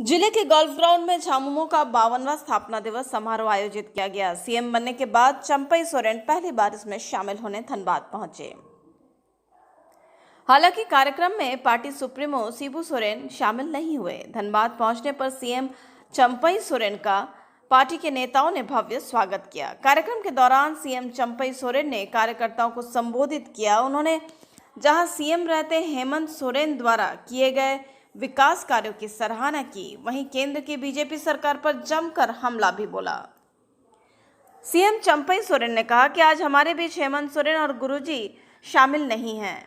जिले के golf ground में झामुमो का 52वां स्थापना दिवस समारोह आयोजित किया गया। सीएम बनने के बाद चंपई सोरेन पहली बार इसमें शामिल होने धनबाद पहुंचे। हालांकि कार्यक्रम में पार्टी सुप्रीमो शिबू सोरेन शामिल नहीं हुए। धनबाद पहुंचने पर सीएम चंपई सोरेन का पार्टी के नेताओं ने भव्य स्वागत किया। कार्यक्रम के दौरान सीएम चंपई सोरेन ने कार्यकर्ताओं को संबोधित किया। उन्होंने जहां सीएम रहते हेमंत सोरेन द्वारा किए गए विकास कार्यों की सराहना की, वहीं केंद्र की बीजेपी सरकार पर जमकर हमला भी बोला। सीएम चंपई सोरेन ने कहा कि आज हमारे बीच हेमंत सोरेन और गुरुजी शामिल नहीं हैं।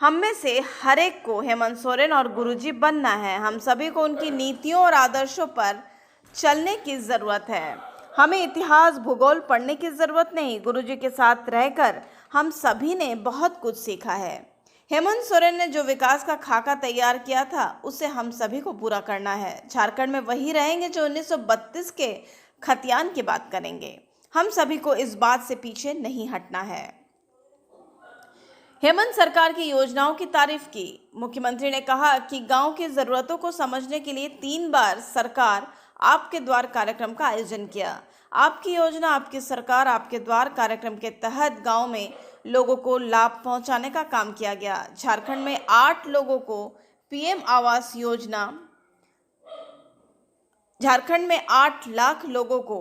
हम में से हर एक को हेमंत सोरेन और गुरुजी बनना है। हम सभी को उनकी नीतियों और आदर्शों पर चलने की जरूरत है। हमें इतिहास भूगोल पढ़ने की जरूरत नहीं। गुरुजी के साथ रहकर हम सभी ने बहुत कुछ सीखा है। हेमंत सोरेन ने जो विकास का खाका तैयार किया था, उसे हम सभी को पूरा करना है। झारखंड में वही रहेंगे जो 1932 के खतियान की बात करेंगे। हम सभी को इस बात से पीछे नहीं हटना है। हेमंत सरकार की योजनाओं की तारीफ की। मुख्यमंत्री ने कहा कि गांव की जरूरतों को समझने के लिए 3 बार सरकार आपके द्वार कार्यक्रम का आयोजन किया। आपकी योजना आपकी सरकार आपके द्वार कार्यक्रम के तहत गांव में लोगों को लाभ पहुंचाने का काम किया गया। झारखंड में 8 लोगों को पीएम आवास योजना झारखंड में 8 लाख लोगों को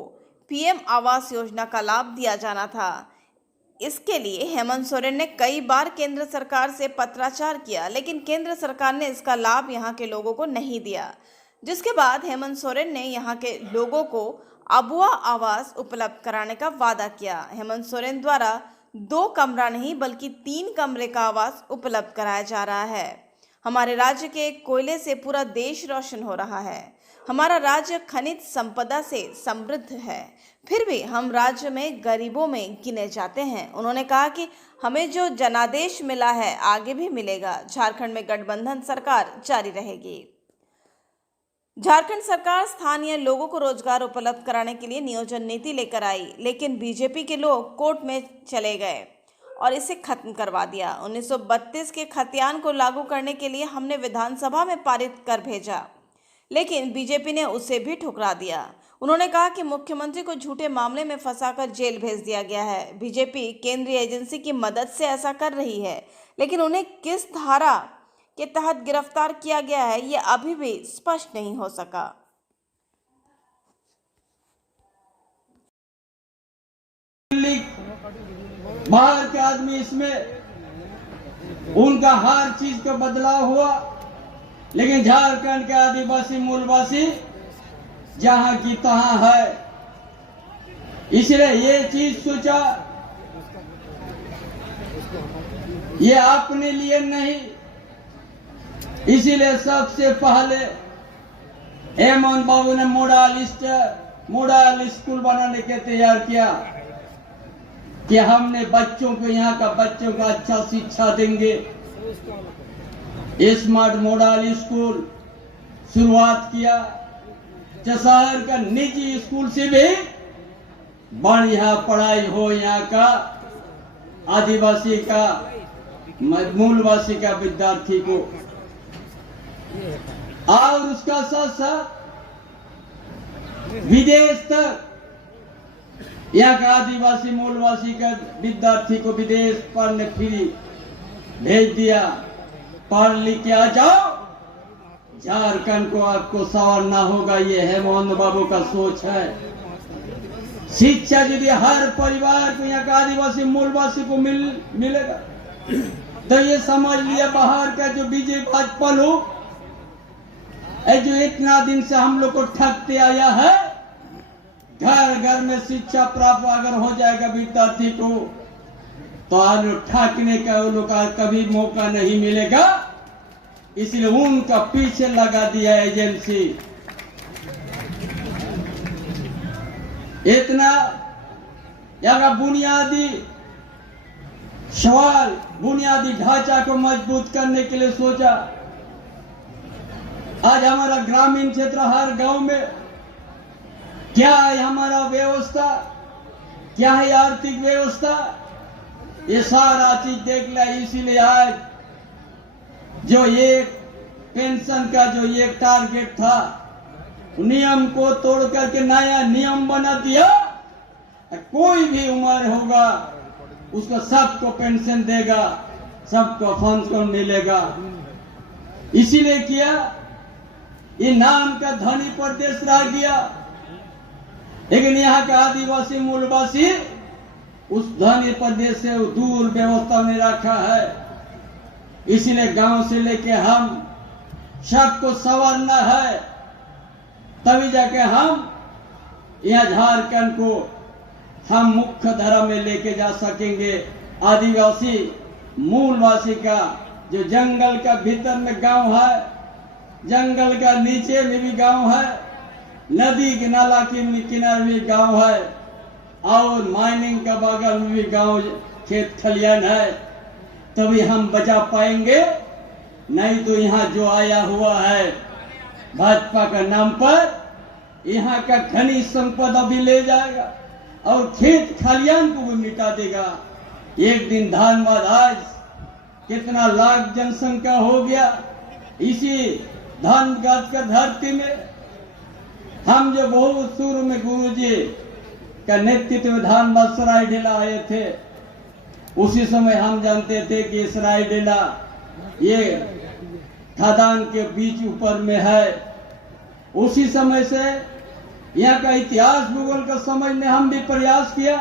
पीएम आवास योजना का लाभ दिया जाना था। इसके लिए हेमंत सोरेन ने कई बार केंद्र सरकार से पत्राचार किया, लेकिन केंद्र सरकार ने इसका लाभ यहां के लोगों को नहीं दिया। जिसके बाद हेमंत सोरेन ने यहां के लोगों को अबुआ आवास उपलब्ध कराने का वादा किया। हेमंत सोरेन द्वारा 2 कमरा नहीं बल्कि 3 कमरे का आवास उपलब्ध कराया जा रहा है। हमारे राज्य के कोयले से पूरा देश रोशन हो रहा है। हमारा राज्य खनिज संपदा से समृद्ध है, फिर भी हम राज्य में गरीबों में गिने जाते हैं। उन्होंने कहा कि हमें जो जनादेश मिला है आगे भी मिलेगा। झारखंड में गठबंधन सरकार जारी रहेगी। झारखंड सरकार स्थानीय लोगों को रोजगार उपलब्ध कराने के लिए नियोजन नीति लेकर आई, लेकिन बीजेपी के लोग कोर्ट में चले गए और इसे खत्म करवा दिया। 1932 के खतियान को लागू करने के लिए हमने विधानसभा में पारित कर भेजा, लेकिन बीजेपी ने उसे भी ठुकरा दिया। उन्होंने कहा कि मुख्यमंत्री को झूठे मामले में फंसाकर जेल भेज दिया गया है। बीजेपी केंद्रीय एजेंसी की मदद से ऐसा कर रही है, लेकिन उन्हें किस धारा के तहत गिरफ्तार किया गया है, यह अभी भी स्पष्ट नहीं हो सका। बाहर के आदमी इसमें उनका हर चीज का बदलाव हुआ, लेकिन झारखंड के आदिवासी मूलवासी जहां की तहां है। इसलिए ये चीज सोचा, ये अपने लिए नहीं, इसीलिए सबसे पहले हेमंत बाबू ने मॉडल स्कूल बनाने के तैयार किया कि हमने बच्चों को यहाँ का बच्चों का अच्छा शिक्षा देंगे। स्मार्ट मॉडल स्कूल शुरुआत किया। शहर का निजी स्कूल से भी बढ़िया पढ़ाई हो, यहाँ का आदिवासी का मूलवासी का विद्यार्थी को, और उसका साथ साथ विदेश तक यहाँ का आदिवासी मूलवासी का विद्यार्थी को विदेश पढ़ने फ्री भेज दिया। पढ़ लिख के आ जाओ, झारखंड को आपको संवारना होगा। ये हेमंत बाबू का सोच है। शिक्षा यदि हर परिवार को यहाँ का आदिवासी मूलवासी को मिलेगा तो ये समझ लिया बाहर का जो बीजेपी भाजपा लोग जो इतना दिन से हम लोग को ठगते आया है, घर घर में शिक्षा प्राप्त अगर हो जाएगा विद्यार्थी को तो आज ठगने का वो लोग का कभी मौका नहीं मिलेगा। इसलिए उनका पीछे लगा दिया एजेंसी। इतना यहाँ बुनियादी सवाल, बुनियादी ढांचा को मजबूत करने के लिए सोचा। आज हमारा ग्रामीण क्षेत्र हर गांव में क्या है, हमारा व्यवस्था क्या है, आर्थिक व्यवस्था, ये सारा चीज देख लिया। इसीलिए आज जो ये पेंशन का जो ये टारगेट था नियम को तोड़ करके नया नियम बना दिया। कोई भी उम्र होगा उसको सबको पेंशन देगा, सबको फंड को मिलेगा। इसीलिए किया, ये नाम का धनी प्रदेश रह गया, लेकिन यहाँ का आदिवासी मूलवासी उस धनी प्रदेश से दूर व्यवस्था में रखा है। इसीलिए गांव से लेके हम सबको संवारना है, तभी जाके हम यहाँ झारखंड को हम मुख्य धारा में लेके जा सकेंगे। आदिवासी मूलवासी का जो जंगल का भीतर में गांव है, जंगल का नीचे में भी गांव है, नदी के नाला के किनारे भी गांव है, और माइनिंग का बगल में भी गांव खेत खलियान है, तभी हम बचा पाएंगे। नहीं तो यहाँ जो आया हुआ है भाजपा का नाम पर, यहाँ का खनिज संपदा भी ले जाएगा और खेत खलियान को भी मिटा देगा। एक दिन धनबाद आज कितना लाख जनसंख्या हो गया। इसी धनबाद का धरती में हम जो बहुत शुरू में गुरुजी का नेतृत्व में धनबाद सरायडेला आए थे, उसी समय हम जानते थे कि सरायडेला ये खदान के बीच ऊपर में है। उसी समय से यहाँ का इतिहास भूगोल का समझने हम भी प्रयास किया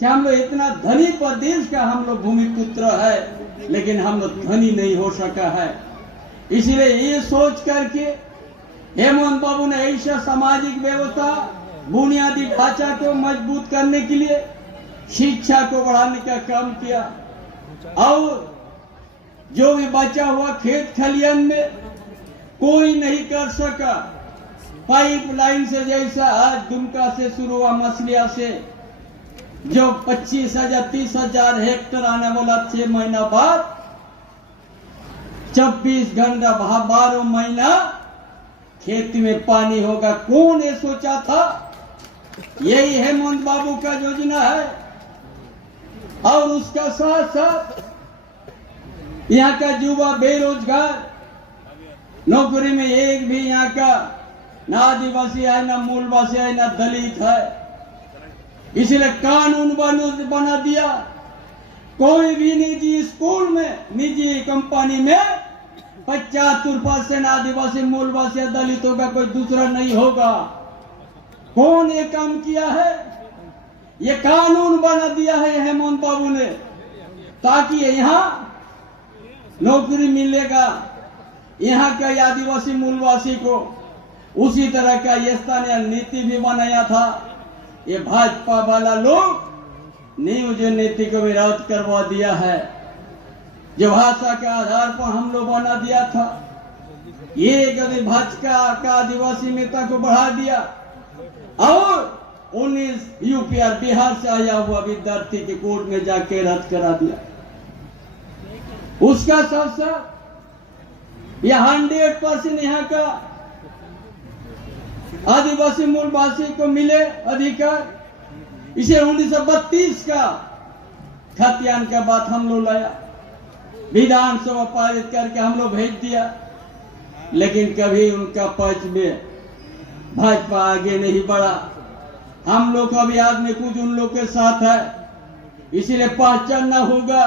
कि हम लोग इतना धनी प्रदेश का हम लोग भूमिपुत्र है, लेकिन हम लोग धनी नहीं हो सका है। इसलिए ये सोच करके हेमंत बाबू ने ऐसा सामाजिक व्यवस्था बुनियादी ढांचा को मजबूत करने के लिए शिक्षा को बढ़ाने का काम किया, और जो भी बचा हुआ खेत खलियान में कोई नहीं कर सका। पाइपलाइन से जैसा आज दुमका से शुरू हुआ मछलिया से जो 25,000 30,000 हेक्टेयर आने वाला 6 महीना बाद 24 घंटा 12 महीना खेती में पानी होगा। कौन ये सोचा था? यही हेमंत बाबू का योजना है। और उसका साथ साथ यहाँ का युवा बेरोजगार, नौकरी में एक भी यहाँ का ना आदिवासी है, ना मूलवासी है, ना दलित है। इसलिए कानून बना दिया, कोई भी निजी स्कूल में, निजी कंपनी में 75% आदिवासी मूलवासी या दलितों का कोई दूसरा नहीं होगा। कौन ये काम किया है? ये कानून बना दिया है हेमंत बाबू ने, ताकि यहाँ नौकरी मिलेगा। यहाँ का आदिवासी मूलवासी को उसी तरह का ये स्थानीय नीति भी बनाया था। ये भाजपा वाला लोग न्यूज नीति को विरोध करवा दिया है, जो भाषा के आधार पर हम लोग बना दिया था। ये कभी भाजपा का आदिवासी नेता को बढ़ा दिया, और 19 यूपी और बिहार से आया हुआ विद्यार्थी के कोर्ट में जाके रद्द करा दिया। उसका साथ साथ यह 100% यहाँ का आदिवासी मूलवासी को मिले अधिकार। इसे 1932 का खतियान का बात हम लोग लाया, विधानसभा पारित करके हम लोग भेज दिया, लेकिन कभी उनका पक्ष में भाजपा आगे नहीं बढ़ा। हम लोग का भी आज में कुछ उन लोग के साथ है, इसीलिए पहचानना होगा।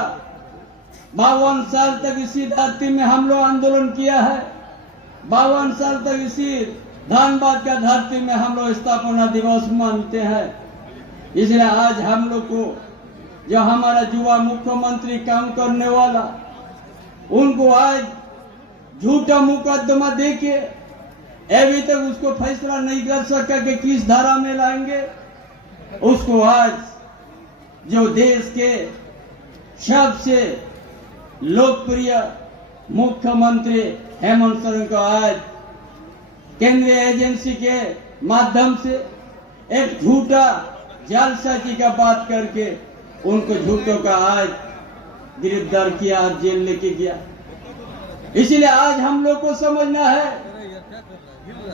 52 साल तक इसी धरती में हम लोग आंदोलन किया है। 52 साल तक इसी धनबाद का धरती में हम लोग स्थापना दिवस मानते हैं। इसलिए आज हम लोग को जो हमारा युवा मुख्यमंत्री काम करने वाला, उनको आज झूठा मुकदमा देके अभी तक उसको फैसला नहीं कर सका कि किस धारा में लाएंगे। उसको आज जो देश के सबसे लोकप्रिय मुख्यमंत्री हेमंत सोरेन को आज केंद्रीय एजेंसी के माध्यम से एक झूठा जालसाजी का बात करके उनको झूठों का आज गिरफ्तार किया, जेल लेके गया। इसलिए आज हम लोग को समझना है,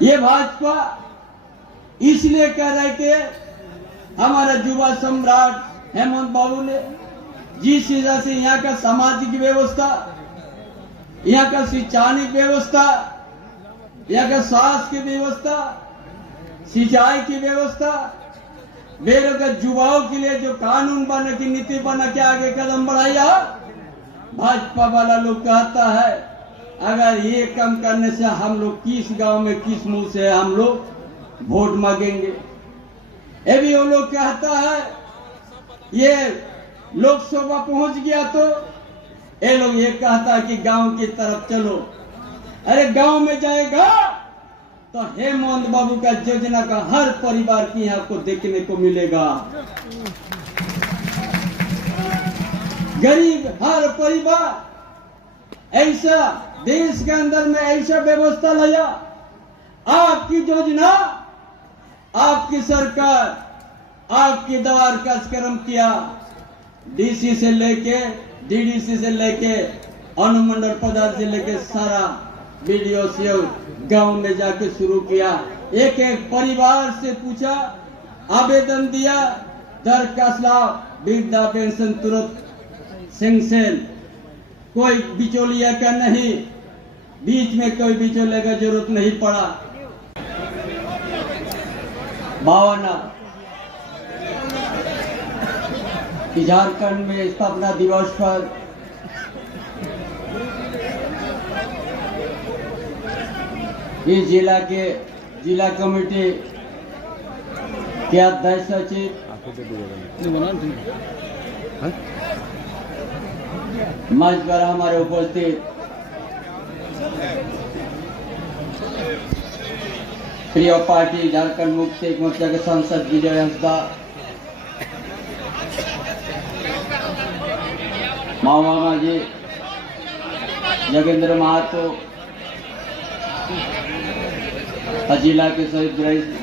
ये भाजपा इसलिए कह रहे थे हमारा युवा सम्राट हेमंत बाबू ने जिस वजह से यहाँ का सामाजिक व्यवस्था, यहाँ का शैक्षणिक व्यवस्था, यहाँ का स्वास्थ्य की व्यवस्था, सिंचाई की व्यवस्था, बेरोजगार युवाओं के लिए जो कानून बना की नीति बना के आगे कदम बढ़ाया। भाजपा वाला लोग कहता है अगर ये काम करने से हम लोग किस गांव में किस मुंह से हम लोग वोट मांगेंगे। ये भी वो लोग कहता है ये लोकसभा पहुंच गया तो ये लोग ये कहता है कि गांव की तरफ चलो। अरे गांव में जाएगा तो हेमंत बाबू का योजना का हर परिवार की आपको देखने को मिलेगा। गरीब हर परिवार ऐसा देश के अंदर में ऐसा व्यवस्था लाया। आपकी योजना, आपकी सरकार, आपकी द्वार का कार्यक्रम किया। डीसी से लेके डीडीसी से लेके अनुमंडल प्रधान से लेके सारा वीडियो से गांव में जाके शुरू किया। एक एक परिवार से पूछा, आवेदन दिया, दरखास्त ला, वृद्धा पेंशन तुरंत सैंक्शन, कोई बिचौलिया का नहीं, बीच में कोई बिचौलिया का जरूरत नहीं पड़ा। भावना झारखंड में स्थापना दिवस पर इस जिला के जिला कमेटी के अध्यक्ष सचिव मंच पर हमारे उपस्थित प्रिय पार्टी झारखंड मुक्ति मोर्चा के सांसद विजय हंसदा, मामा जी जगेंद्र महतो, जिला के सहित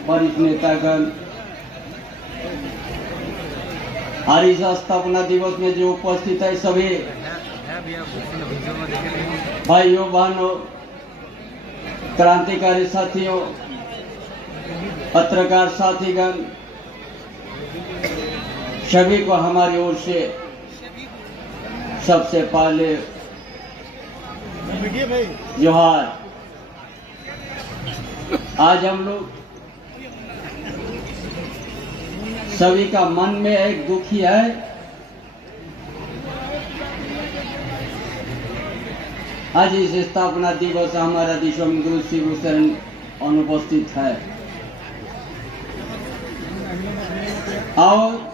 वरिष्ठ नेतागण, इस स्थापना दिवस में जो उपस्थित है सभी भाइयों बहनों, क्रांतिकारी साथियों, पत्रकार साथीगण, सभी को हमारी ओर से सबसे पहले जोहार। आज हम लोग सभी का मन में एक दुखी है। आज इस स्थापना दिवस हमारा दिशम गुरु शिव शरण अनुपस्थित है और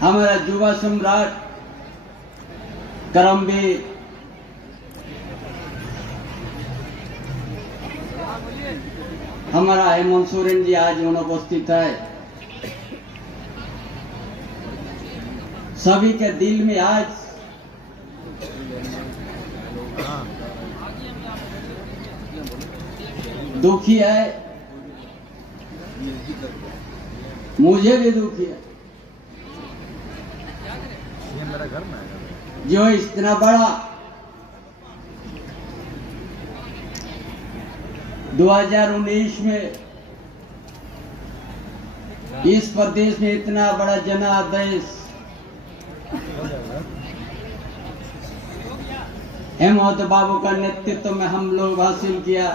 हमारा युवा सम्राट करमवीर हमारा हेमंत सोरेन जी आज अनुपस्थित है। सभी के दिल में आज दुखी है, मुझे भी दुखी है। जो इतना बड़ा 2019 में इस प्रदेश में इतना बड़ा जनादेश हेमंत बाबू का नेतृत्व में हम लोग हासिल किया।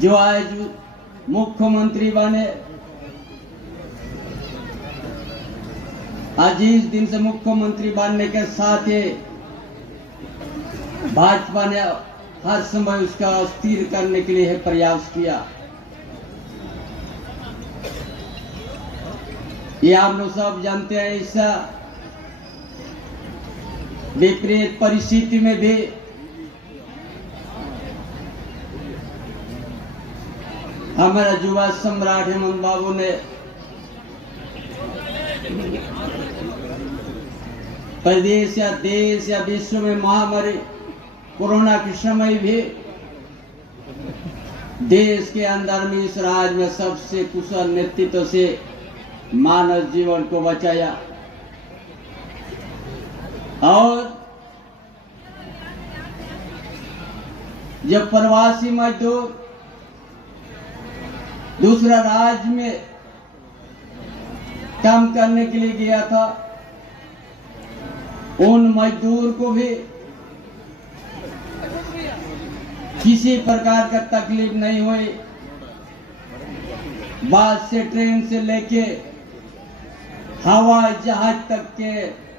जो आज मुख्यमंत्री बने, आज इस दिन से मुख्यमंत्री बनने के साथ ही भाजपा ने हर समय उसका अस्थिर करने के लिए प्रयास किया। ये आप लोग सब जानते हैं। ऐसा विपरीत परिस्थिति में भी हमारा युवा सम्राट हेमंत बाबू ने प्रदेश या देश या विश्व में महामारी कोरोना के समय भी देश के अंदर में इस राज्य में सबसे कुशल नेतृत्व से मानव जीवन को बचाया और जब प्रवासी मजदूर दूसरा राज्य में काम करने के लिए गया था उन मजदूर को भी किसी प्रकार का तकलीफ नहीं हुई। बस से, ट्रेन से लेके हवाई जहाज तक के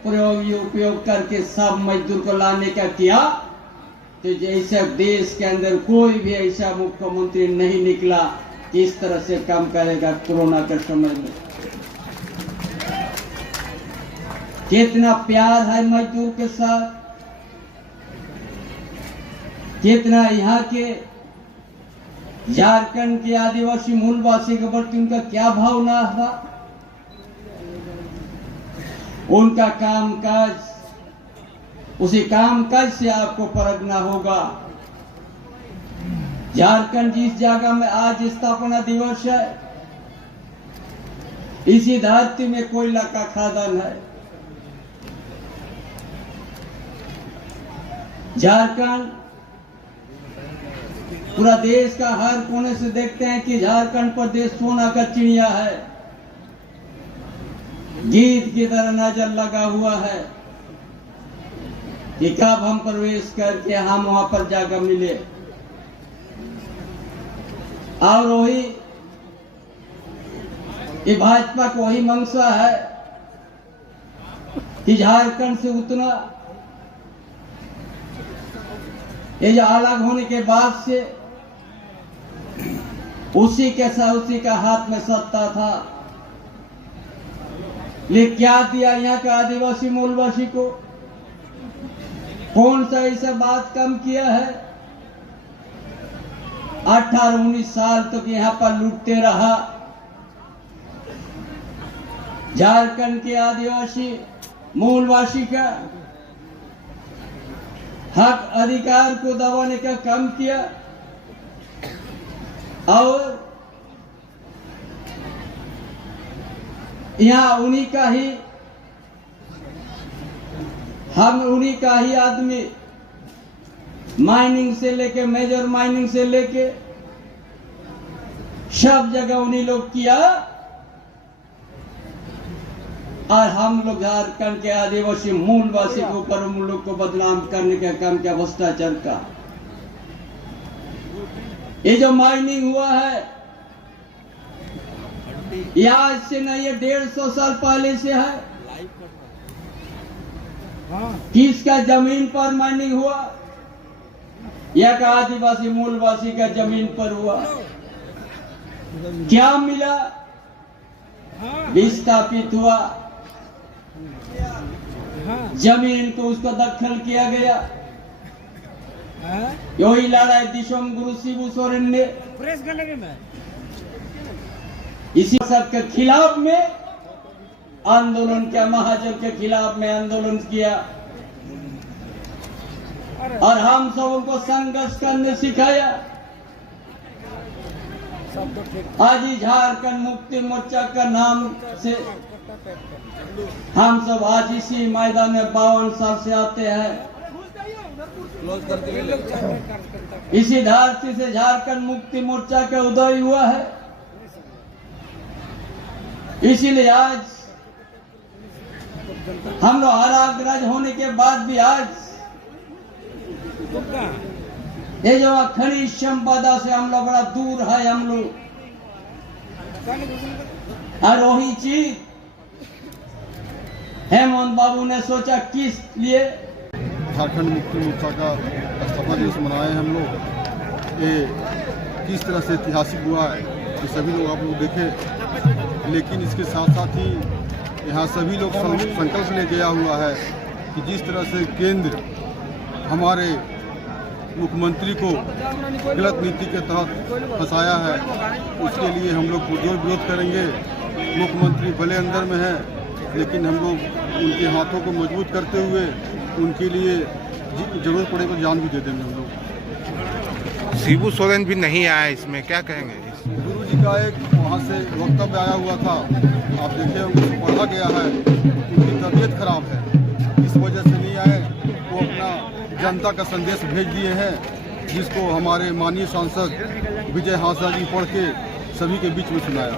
उपयोग करके सब मजदूर को लाने का किया। तो जैसे देश के अंदर कोई भी ऐसा मुख्यमंत्री नहीं निकला कि इस तरह से काम करेगा कोरोना के समय में। कितना प्यार है मजदूर के साथ, कितना यहाँ के झारखंड के आदिवासी मूलवासी के प्रति उनका क्या भावना था। उनका कामकाज, उसी कामकाज से आपको परखना होगा। झारखंड जिस जगह में आज स्थापना दिवस है, इसी धरती में कोयला का खदान है। झारखंड पूरा देश का हर कोने से देखते हैं कि झारखंड प्रदेश सोना का चिड़िया है, गीत की तरह नजर लगा हुआ है कि कब हम प्रवेश करके हम वहां पर जाकर मिले। और वही ये भाजपा को वही मंशा है कि झारखंड से उतना ये जो अलग होने के बाद से उसी का हाथ में सत्ता था। लेकिन क्या दिया यहाँ के आदिवासी मूलवासी को? कौन सा ऐसा बात कम किया है? 18-19 साल तक यहाँ पर लूटते रहा। झारखंड के आदिवासी मूलवासी का हक अधिकार को दबाने का काम किया। और यहाँ उन्हीं का ही आदमी माइनिंग से लेके, मेजर माइनिंग से लेके सब जगह उन्हीं लोग किया। और हम लोग झारखंड के आदिवासी मूलवासी के ऊपर उन लोग को बदनाम करने का काम किया, भ्रष्टाचार का। ये जो माइनिंग हुआ है, ये आज से नहीं, ये 150 साल पहले से है। किसका जमीन पर माइनिंग हुआ? यह का आदिवासी मूलवासी का जमीन पर हुआ। क्या मिला? विस्थापित हुआ, जमीन को उसको दखल किया गया। यही लड़ाई दिशोम गुरु शिबू सोरेन ने इसी सब के खिलाफ में आंदोलन किया, महाजन के खिलाफ में आंदोलन किया। और हम सब उनको संघर्ष करने सिखाया। आज ही झारखंड मुक्ति मोर्चा का नाम से हम सब आज इसी मैदान में 52 साल से आते हैं। इसी धरती से झारखंड मुक्ति मोर्चा का उदय हुआ है। इसीलिए आज हम लोग हराग्रज होने के बाद भी आज ये जो खनिज संपदा से हम लोग बड़ा दूर है हम लोग। और वही चीज हेमंत बाबू ने सोचा किस लिए झारखंड मुक्ति मोर्चा का स्थापना दिवस मनाए हम लोग। ये किस तरह से ऐतिहासिक हुआ है ये सभी लोग आप लोग देखे। लेकिन इसके साथ साथ ही यहाँ सभी लोग संकल्प ले गया हुआ है कि जिस तरह से केंद्र हमारे मुख्यमंत्री को गलत नीति के तहत फंसाया है, उसके लिए हम लोग पुरजोर विरोध करेंगे। मुख्यमंत्री भले अंदर में है, लेकिन हम लोग उनके हाथों को मजबूत करते हुए उनके लिए जरूरत पड़े तो जान भी दे देंगे हम लोग। शिबू सोरेन भी नहीं आया इसमें, क्या कहेंगे? गुरु जी का एक वहाँ से वक्तव्य आया हुआ था, आप देखे होंगे, पढ़ा गया है। उनकी तबीयत खराब है, इस वजह से नहीं आए। वो अपना जनता का संदेश भेज दिए हैं, जिसको हमारे माननीय सांसद विजय हांसदा जी पढ़ के सभी के बीच में सुनाया।